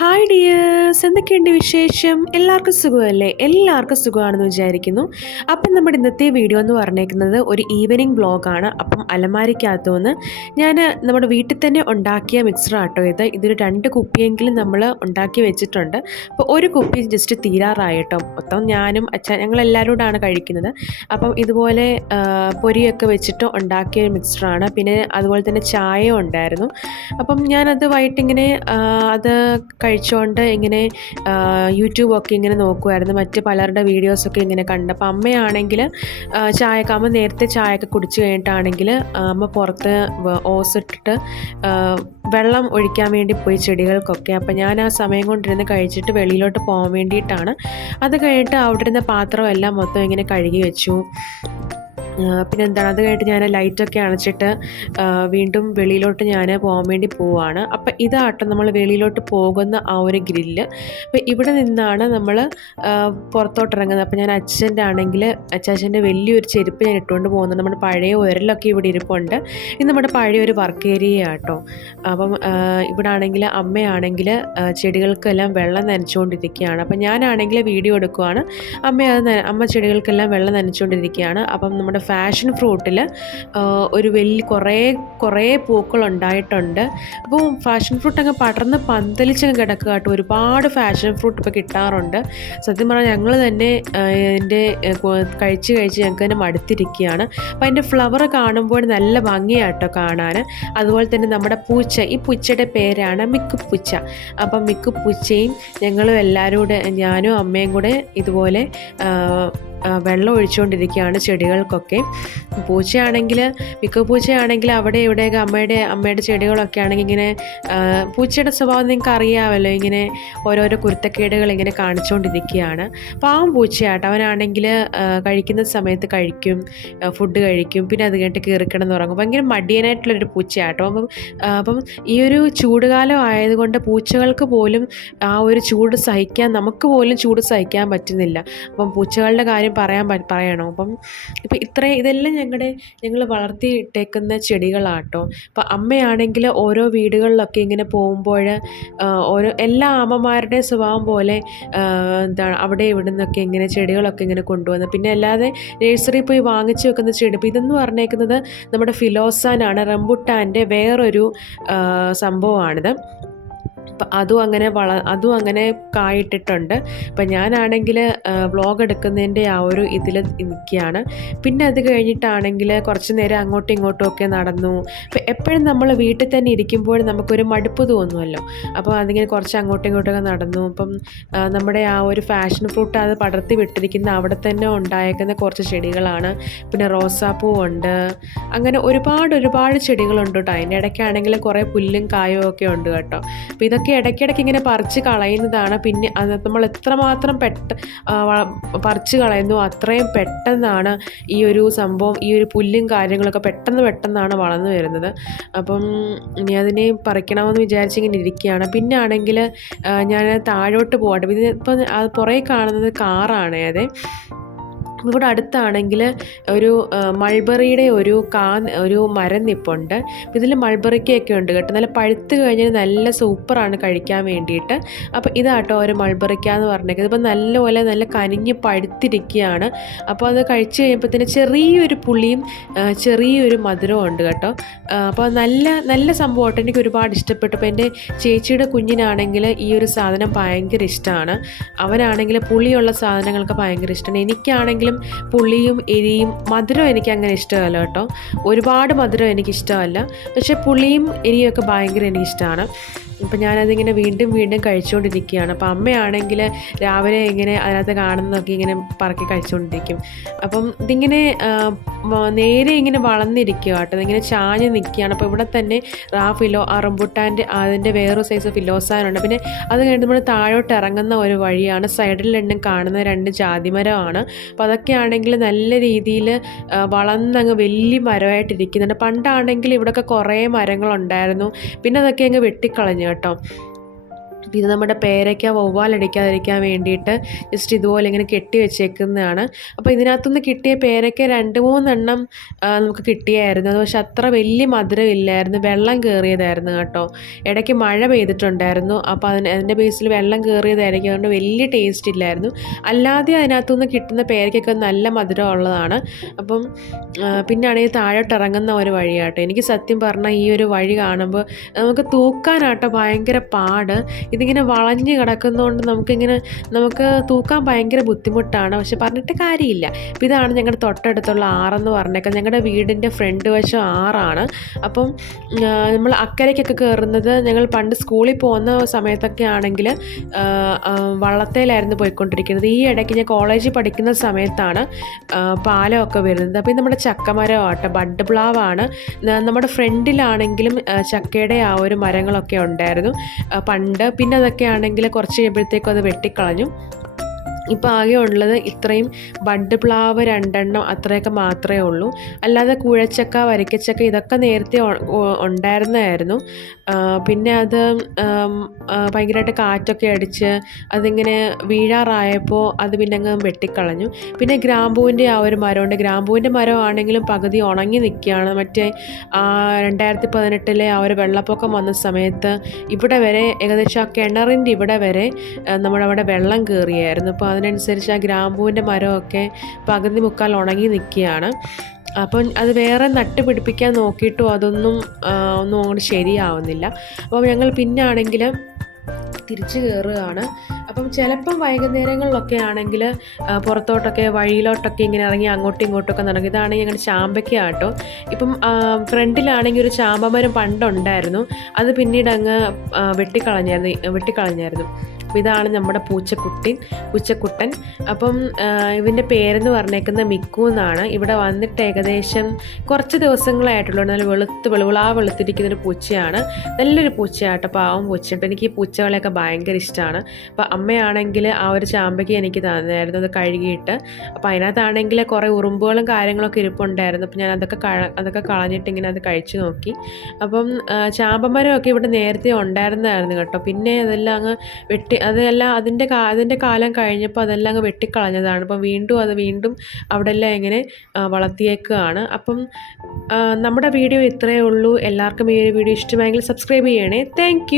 Hi dears, എന്തൊക്കെയുണ്ട് വിശേഷം? എല്ലാവർക്കും സുഖമല്ലേ? എല്ലാവർക്കും സുഖമാണെന്ന് വിചാരിക്കുന്നു. അപ്പം നമ്മുടെ ഇന്നത്തെ വീഡിയോ എന്ന് പറഞ്ഞേക്കുന്നത് ഒരു ഈവനിങ് വ്ളോഗാണ്. അപ്പം അലമാരിക്കകത്തു നിന്ന് ഞാൻ നമ്മുടെ വീട്ടിൽ തന്നെ ഉണ്ടാക്കിയ മിക്സറാട്ടോ ഇത്. ഇതൊരു 2 കുപ്പിയെങ്കിലും നമ്മൾ ഉണ്ടാക്കി വെച്ചിട്ടുണ്ട്. അപ്പോൾ ഒരു കുപ്പി ജസ്റ്റ് തീരാറായി കേട്ടോ. മൊത്തം ഞാനും ഞങ്ങളെല്ലാവരും കൂടാണ് കഴിക്കുന്നത്. അപ്പം ഇതുപോലെ പൊരിയൊക്കെ വെച്ചിട്ട് ഉണ്ടാക്കിയ മിക്സറാണ്. പിന്നെ അതുപോലെ തന്നെ ചായയും ഉണ്ടായിരുന്നു. അപ്പം ഞാനത് വൈകിട്ടിങ്ങനെ അത് കഴിച്ചുകൊണ്ട് ഇങ്ങനെ യൂട്യൂബൊക്കെ ഇങ്ങനെ നോക്കുമായിരുന്നു. മറ്റ് പലരുടെ വീഡിയോസൊക്കെ ഇങ്ങനെ കണ്ട്. അപ്പോൾ അമ്മയാണെങ്കിൽ അമ്മ നേരത്തെ ചായയൊക്കെ കുടിച്ച് കഴിഞ്ഞിട്ടാണെങ്കിൽ അമ്മ പുറത്ത് ഓസിട്ടിട്ട് വെള്ളം ഒഴിക്കാൻ വേണ്ടി പോയി ചെടികൾക്കൊക്കെ. അപ്പോൾ ഞാൻ ആ സമയം കൊണ്ടിരുന്ന് കഴിച്ചിട്ട് വെളിയിലോട്ട് പോകാൻ വേണ്ടിയിട്ടാണ്. അത് കഴിഞ്ഞിട്ട് അവിടെ ഇരുന്ന പാത്രമെല്ലാം മൊത്തം ഇങ്ങനെ കഴുകി വെച്ചു. പിന്നെ എന്താണ്, അത് കഴിഞ്ഞിട്ട് ഞാൻ ലൈറ്റൊക്കെ അണച്ചിട്ട് വീണ്ടും വെളിയിലോട്ട് ഞാൻ പോകാൻ വേണ്ടി പോവുകയാണ്. അപ്പം ഇതാട്ടോ നമ്മൾ വെളിയിലോട്ട് പോകുന്ന ആ ഒരു ഗ്രില്ല്. അപ്പം ഇവിടെ നിന്നാണ് നമ്മൾ പുറത്തോട്ട് ഇറങ്ങുന്നത്. അപ്പം ഞാൻ അച്ചാച്ചൻ്റെ വലിയൊരു ചെരുപ്പ് ഞാൻ ഇട്ടുകൊണ്ട് പോകുന്നത്. നമ്മുടെ പഴയ ഉരലൊക്കെ ഇവിടെ ഇരിപ്പുണ്ട്. ഇത് നമ്മുടെ പഴയൊരു വർക്ക് ഏരിയ ആട്ടോ. അപ്പം ഇവിടെ ആണെങ്കിൽ അമ്മയാണെങ്കിൽ ചെടികൾക്കെല്ലാം വെള്ളം നനച്ചുകൊണ്ടിരിക്കുകയാണ്. അപ്പം ഞാനാണെങ്കിൽ വീഡിയോ എടുക്കുവാണ്. അമ്മ ചെടികൾക്കെല്ലാം വെള്ളം നനച്ചുകൊണ്ടിരിക്കുകയാണ്. അപ്പം നമ്മുടെ ഫാഷൻ ഫ്രൂട്ടിൽ ഒരു കുറേ പൂക്കളുണ്ടായിട്ടുണ്ട്. അപ്പോൾ ഫാഷൻ ഫ്രൂട്ട് അങ്ങ് പടർന്ന് പന്തലിച്ചങ്ങ് കിടക്കുക കേട്ടോ. ഒരുപാട് ഫാഷൻ ഫ്രൂട്ട് ഇപ്പോൾ കിട്ടാറുണ്ട്. സത്യം പറഞ്ഞാൽ ഞങ്ങൾ തന്നെ ഇതിൻ്റെ കഴിച്ച് ഞങ്ങൾക്ക് തന്നെ മടുത്തിരിക്കുകയാണ്. അപ്പോൾ അതിൻ്റെ ഫ്ലവർ കാണുമ്പോൾ നല്ല ഭംഗിയാട്ടോ കാണാൻ. അതുപോലെ തന്നെ നമ്മുടെ പൂച്ച, ഈ പൂച്ചയുടെ പേരാണ് മിക്കുപൂച്ച. അപ്പം മിക്കുപൂച്ചയും ഞങ്ങളും എല്ലാവരും കൂടെ, ഞാനും അമ്മയും കൂടെ ഇതുപോലെ വെള്ളം ഒഴിച്ചുകൊണ്ടിരിക്കുകയാണ് ചെടികൾക്കൊക്കെ. പൂച്ചയാണെങ്കിൽ അവിടെ ഇവിടെയൊക്കെ അമ്മയുടെ ചെടികളൊക്കെ ആണെങ്കിൽ ഇങ്ങനെ, പൂച്ചയുടെ സ്വഭാവം നിങ്ങൾക്ക് അറിയാമല്ലോ, ഇങ്ങനെ ഓരോരോ കുരുത്തക്കേടുകൾ ഇങ്ങനെ കാണിച്ചുകൊണ്ടിരിക്കുകയാണ്. പാവം പൂച്ചയാട്ടോ. അവനാണെങ്കിൽ കഴിക്കുന്ന സമയത്ത് ഫുഡ് കഴിക്കും, പിന്നെ അത് കഴിഞ്ഞിട്ട് കീറിക്കിടന്ന് ഉറങ്ങും. ഭയങ്കര മടിയനായിട്ടുള്ളൊരു പൂച്ചയാട്ടോ. അപ്പം ഈ ഒരു ചൂടുകാലം ആയതുകൊണ്ട് പൂച്ചകൾക്ക് പോലും ആ ഒരു നമുക്ക് പോലും ചൂട് സഹിക്കാൻ പറ്റുന്നില്ല. അപ്പം പൂച്ചകളുടെ കാര്യം പറയണോ? അപ്പം ഇപ്പം ഇതെല്ലാം ഞങ്ങൾ വളർത്തിയിട്ടേക്കുന്ന ചെടികളാട്ടോ. അപ്പം അമ്മയാണെങ്കിൽ ഓരോ വീടുകളിലൊക്കെ ഇങ്ങനെ പോകുമ്പോൾ എല്ലാ അമ്മമാരുടെയും സ്വഭാവം പോലെ എന്താണ്, അവിടെ ഇവിടെ നിന്നൊക്കെ ഇങ്ങനെ ചെടികളൊക്കെ ഇങ്ങനെ കൊണ്ടുവന്ന്, പിന്നെ അല്ലാതെ നഴ്സറിയിൽ പോയി വാങ്ങിച്ചു വെക്കുന്ന ചെടി. ഇപ്പം ഇതെന്ന് പറഞ്ഞേക്കുന്നത് നമ്മുടെ ഫിലോസാനാണ്, റംബുട്ടാൻ്റെ വേറൊരു സംഭവമാണിത്. അപ്പം അതും അങ്ങനെ കായിട്ടിട്ടുണ്ട്. അപ്പം ഞാനാണെങ്കിൽ വ്ളോഗ് എടുക്കുന്നതിൻ്റെ ആ ഒരു ഇതിൽ നിൽക്കുകയാണ്. പിന്നെ അത് കഴിഞ്ഞിട്ടാണെങ്കിൽ കുറച്ച് നേരം അങ്ങോട്ടും ഇങ്ങോട്ടും ഒക്കെ നടന്നു. അപ്പം എപ്പോഴും നമ്മൾ വീട്ടിൽ തന്നെ ഇരിക്കുമ്പോൾ നമുക്കൊരു മടുപ്പ് തോന്നുമല്ലോ. അപ്പോൾ അതിങ്ങനെ കുറച്ച് അങ്ങോട്ടും ഇങ്ങോട്ടൊക്കെ നടന്നു. അപ്പം നമ്മുടെ ആ ഒരു ഫാഷൻ ഫ്രൂട്ട് അത് പടർത്തി വിട്ടിരിക്കുന്ന അവിടെ തന്നെ ഉണ്ടായേക്കുന്ന കുറച്ച് ചെടികളാണ്. പിന്നെ റോസാപ്പൂ ഉണ്ട്. അങ്ങനെ ഒരുപാട് ചെടികളുണ്ട് കേട്ടോ. അതിൻ്റെ ഇടയ്ക്കാണെങ്കിൽ കുറേ പുല്ലും കായും ഒക്കെ ഉണ്ട് കേട്ടോ. അപ്പോൾ ഇതൊക്കെ ഇടയ്ക്കിടയ്ക്ക് ഇങ്ങനെ പറിച്ച് കളയുന്നതാണ്. പിന്നെ അത് നമ്മൾ എത്രമാത്രം പറിച്ച് കളയുന്നു അത്രയും പെട്ടെന്നാണ് ഈ ഒരു സംഭവം, ഈ ഒരു പുല്ലും കാര്യങ്ങളൊക്കെ പെട്ടെന്നാണ് വളർന്നു വരുന്നത്. അപ്പം ഇനി അതിനെ പറിക്കണമെന്ന് വിചാരിച്ചിങ്ങനെ ഇരിക്കുകയാണ്. പിന്നെ ആണെങ്കിൽ ഞാൻ താഴോട്ട് പോകട്ടെ. ഇപ്പം അത് പുറകെ കാണുന്നത് കാറാണ്. അതെ, ഇവിടെ അടുത്താണെങ്കിൽ ഒരു മൾബറിയുടെ ഒരു മരം നിപ്പുണ്ട്. ഇതിൽ മൾബറിക്കൊക്കെ ഉണ്ട് കേട്ടോ. നല്ല പഴുത്ത് കഴിഞ്ഞാൽ നല്ല സൂപ്പറാണ് കഴിക്കാൻ വേണ്ടിയിട്ട്. അപ്പോൾ ഇതാട്ടോ ഒരു മൾബറിക്ക എന്ന് പറഞ്ഞേക്കുന്നത്. ഇപ്പോൾ നല്ലപോലെ നല്ല കനിഞ്ഞ് പഴുത്തിരിക്കുകയാണ്. അപ്പോൾ അത് കഴിച്ച് കഴിയുമ്പോഴത്തേന് ചെറിയൊരു പുളിയും ചെറിയൊരു മധുരവും ഉണ്ട് കേട്ടോ. അപ്പോൾ നല്ല സംഭവമായിട്ട് എനിക്ക് ഒരുപാട് ഇഷ്ടപ്പെട്ടു. അപ്പോൾ എൻ്റെ ചേച്ചിയുടെ കുഞ്ഞിനാണെങ്കിൽ ഈ ഒരു സാധനം ഭയങ്കര ഇഷ്ടമാണ്. അവനാണെങ്കിൽ പുളിയുള്ള സാധനങ്ങളൊക്കെ ഭയങ്കര ഇഷ്ടമാണ്. എനിക്കാണെങ്കിലും പുളിയും എരിയും മധുരം എനിക്ക് അങ്ങനെ ഇഷ്ടമല്ല കേട്ടോ. ഒരുപാട് മധുരം എനിക്കിഷ്ടമല്ല, പക്ഷേ പുളിയും എരിയും ഒക്കെ ഭയങ്കര എനിക്കിഷ്ടമാണ്. അപ്പം ഞാനതിങ്ങനെ വീണ്ടും കഴിച്ചുകൊണ്ടിരിക്കുകയാണ്. അപ്പം അമ്മയാണെങ്കിൽ രാവിലെ ഇങ്ങനെ അതിനകത്ത് കാണുന്നതൊക്കെ ഇങ്ങനെ പറക്കി കഴിച്ചുകൊണ്ടിരിക്കും. അപ്പം ഇതിങ്ങനെ നേരെ ഇങ്ങനെ വളർന്നിരിക്കുക കേട്ടോ. ഇതിങ്ങനെ ചാഞ്ഞ് നിൽക്കുകയാണ്. അപ്പോൾ ഇവിടെ തന്നെ റംബുട്ടാൻ്റെ അതിൻ്റെ വേറൊരു സൈസ് ഫിലോസാനുണ്ട്. പിന്നെ അത് കഴിഞ്ഞ് നമ്മൾ താഴോട്ട് ഇറങ്ങുന്ന ഒരു വഴിയാണ്. സൈഡിലെണ്ണം കാണുന്ന 2 ജാതിമരമാണ്. അപ്പോൾ അതൊക്കെ ആണെങ്കിൽ നല്ല രീതിയിൽ വളർന്നങ്ങ് വലിയ മരമായിട്ടിരിക്കുന്നുണ്ട്. പണ്ടാണെങ്കിൽ ഇവിടെയൊക്കെ കുറേ മരങ്ങളുണ്ടായിരുന്നു. പിന്നെ അതൊക്കെ അങ്ങ് വെട്ടിക്കളഞ്ഞു കേട്ടോ. ഇത് നമ്മുടെ പേരയ്ക്ക വവ്വാലടിക്കാതിരിക്കാൻ വേണ്ടിയിട്ട് ജസ്റ്റ് ഇതുപോലെ ഇങ്ങനെ കെട്ടി വെച്ചേക്കുന്നതാണ്. അപ്പോൾ ഇതിനകത്തുനിന്ന് കിട്ടിയ പേരയ്ക്ക 2-3 എണ്ണം നമുക്ക് കിട്ടിയായിരുന്നു. അത് പക്ഷെ അത്ര വലിയ മധുരം ഇല്ലായിരുന്നു, വെള്ളം കയറിയതായിരുന്നു കേട്ടോ. ഇടയ്ക്ക് മഴ പെയ്തിട്ടുണ്ടായിരുന്നു, അപ്പോൾ അതിൻ്റെ ബേസിൽ വെള്ളം കയറിയതായിരിക്കും, അതുകൊണ്ട് വലിയ ടേസ്റ്റ് ഇല്ലായിരുന്നു. അല്ലാതെ അതിനകത്തുനിന്ന് കിട്ടുന്ന പേരയ്ക്കൊക്കെ നല്ല മധുരം ഉള്ളതാണ്. അപ്പം പിന്നാണെങ്കിൽ താഴോട്ട് ഇറങ്ങുന്ന ഒരു വഴിയാട്ടോ. എനിക്ക് സത്യം പറഞ്ഞാൽ ഈ ഒരു വഴി കാണുമ്പോൾ നമുക്ക് തൂക്കാനാട്ടോ ഭയങ്കര പാട്. ഇതിങ്ങനെ വളഞ്ഞ് കിടക്കുന്നതുകൊണ്ട് നമുക്ക് തൂക്കാൻ ഭയങ്കര ബുദ്ധിമുട്ടാണ്. പക്ഷെ പറഞ്ഞിട്ട് കാര്യമില്ല. അപ്പോൾ ഇതാണ് ഞങ്ങളുടെ തൊട്ടടുത്തുള്ള ആറെന്ന് പറഞ്ഞേക്കാം. ഞങ്ങളുടെ വീടിൻ്റെ ഫ്രണ്ട് വശം ആറാണ്. അപ്പം നമ്മൾ അക്കരയ്ക്കൊക്കെ കയറുന്നത് ഞങ്ങൾ പണ്ട് സ്കൂളിൽ പോകുന്ന സമയത്തൊക്കെ ആണെങ്കിൽ വള്ളത്തേലായിരുന്നു പോയിക്കൊണ്ടിരിക്കുന്നത്. ഈ ഇടയ്ക്ക് ഞാൻ കോളേജിൽ പഠിക്കുന്ന സമയത്താണ് പാലമൊക്കെ വരുന്നത്. അപ്പോൾ നമ്മുടെ ചക്കമരമാട്ടെ, ബഡ് പ്ലാവാണ്. നമ്മുടെ ഫ്രണ്ടിലാണെങ്കിലും ചക്കയുടെ ആ ഒരു മരങ്ങളൊക്കെ ഉണ്ടായിരുന്നു പണ്ട്. പിന്നെ അതൊക്കെ ആണെങ്കിൽ കുറച്ച് കഴിയുമ്പോഴത്തേക്കും അത് വെട്ടിക്കളഞ്ഞു. ഇപ്പോൾ ആകെ ഉള്ളത് ഇത്രയും ബഡ് പ്ലാവ് 2 എണ്ണം അത്രയൊക്കെ മാത്രമേ ഉള്ളൂ. അല്ലാതെ കുഴച്ചക്ക, വരിക്കച്ചക്ക ഇതൊക്കെ നേരത്തെ ഉണ്ടായിരുന്നതായിരുന്നു. പിന്നെ അത് ഭയങ്കരമായിട്ട് കാറ്റൊക്കെ അടിച്ച് അതിങ്ങനെ വീഴാറായപ്പോൾ അത് പിന്നെ അങ്ങ് വെട്ടിക്കളഞ്ഞു. പിന്നെ ഗ്രാമ്പൂവിൻ്റെ ആ ഒരു മരമുണ്ട്. ഗ്രാമ്പൂവിൻ്റെ മരമാണെങ്കിലും പകുതി ഉണങ്ങി നിൽക്കുകയാണ്. മറ്റേ 2018 ആ ഒരു വെള്ളപ്പൊക്കം വന്ന സമയത്ത് ഇവിടെ വരെ ഏകദേശം ആ കിണറിൻ്റെ ഇവിടെ വരെ നമ്മുടെ അവിടെ വെള്ളം കയറിയായിരുന്നു. അപ്പോൾ അതിനനുസരിച്ച് ആ ഗ്രാമ്പൂവിൻ്റെ മരമൊക്കെ പകുതി മുക്കാൽ ഉണങ്ങി നിൽക്കുകയാണ്. അപ്പം അത് വേറെ നട്ട് പിടിപ്പിക്കാൻ നോക്കിയിട്ടും ഒന്നും അങ്ങോട്ട് ശരിയാവുന്നില്ല. അപ്പം ഞങ്ങൾ പിന്നാണെങ്കിൽ തിരിച്ചു കയറുകയാണ്. അപ്പം ചിലപ്പം വൈകുന്നേരങ്ങളിലൊക്കെ ആണെങ്കിൽ പുറത്തോട്ടൊക്കെ വഴിയിലോട്ടൊക്കെ ഇങ്ങനെ ഇറങ്ങി അങ്ങോട്ടും ഇങ്ങോട്ടൊക്കെ നടക്കും. ഇതാണ് ഞങ്ങളുടെ ചാമ്പയ്ക്ക കേട്ടോ. ഇപ്പം ഫ്രണ്ടിലാണെങ്കിൽ ഒരു ചാമ്പമരം പണ്ടുണ്ടായിരുന്നു, അത് പിന്നീട് അങ്ങ് വെട്ടിക്കളഞ്ഞായിരുന്നു. അപ്പോൾ ഇതാണ് നമ്മുടെ പൂച്ചക്കുട്ടൻ. അപ്പം ഇവൻ്റെ പേരെന്ന് പറഞ്ഞേക്കുന്ന മിക്കു എന്നാണ്. ഇവിടെ വന്നിട്ട് ഏകദേശം കുറച്ച് ദിവസങ്ങളായിട്ടുള്ളൂ. നല്ല വെളുത്തിരിക്കുന്നൊരു പൂച്ചയാണ്, നല്ലൊരു പൂച്ചയാട്ടോ, പാവം പൂച്ചയാട്ടോ. എനിക്ക് ഈ പൂച്ചകളെയൊക്കെ ഭയങ്കര ഇഷ്ടമാണ്. അപ്പോൾ അമ്മയാണെങ്കിൽ ആ ഒരു ചാമ്പയ്ക്ക് എനിക്ക് തന്നായിരുന്നു, അത് കഴുകിയിട്ട്. അപ്പോൾ അതിനകത്താണെങ്കിൽ കുറേ ഉറുമ്പുകളും കാര്യങ്ങളൊക്കെ ഇരിപ്പുണ്ടായിരുന്നു. അപ്പോൾ ഞാൻ അതൊക്കെ കളഞ്ഞിട്ട് ഇങ്ങനെ അത് കഴിച്ചു നോക്കി. അപ്പം ചാമ്പമരമൊക്കെ ഇവിടെ നേരത്തെ ഉണ്ടായിരുന്നതായിരുന്നു കേട്ടോ. പിന്നെ അതെല്ലാം അങ്ങ് അതെല്ലാം അതിൻ്റെ കാലം കഴിഞ്ഞപ്പോൾ അതെല്ലാം അങ്ങ് വെട്ടിക്കളഞ്ഞതാണ്. അപ്പം വീണ്ടും അവിടെ എല്ലാം ഇങ്ങനെ വളർത്തിയേക്കുകയാണ്. അപ്പം നമ്മുടെ വീഡിയോ ഇത്രയേ ഉള്ളൂ. എല്ലാവർക്കും ഈ ഒരു വീഡിയോ ഇഷ്ടമായെങ്കിൽ സബ്സ്ക്രൈബ് ചെയ്യണേ. താങ്ക്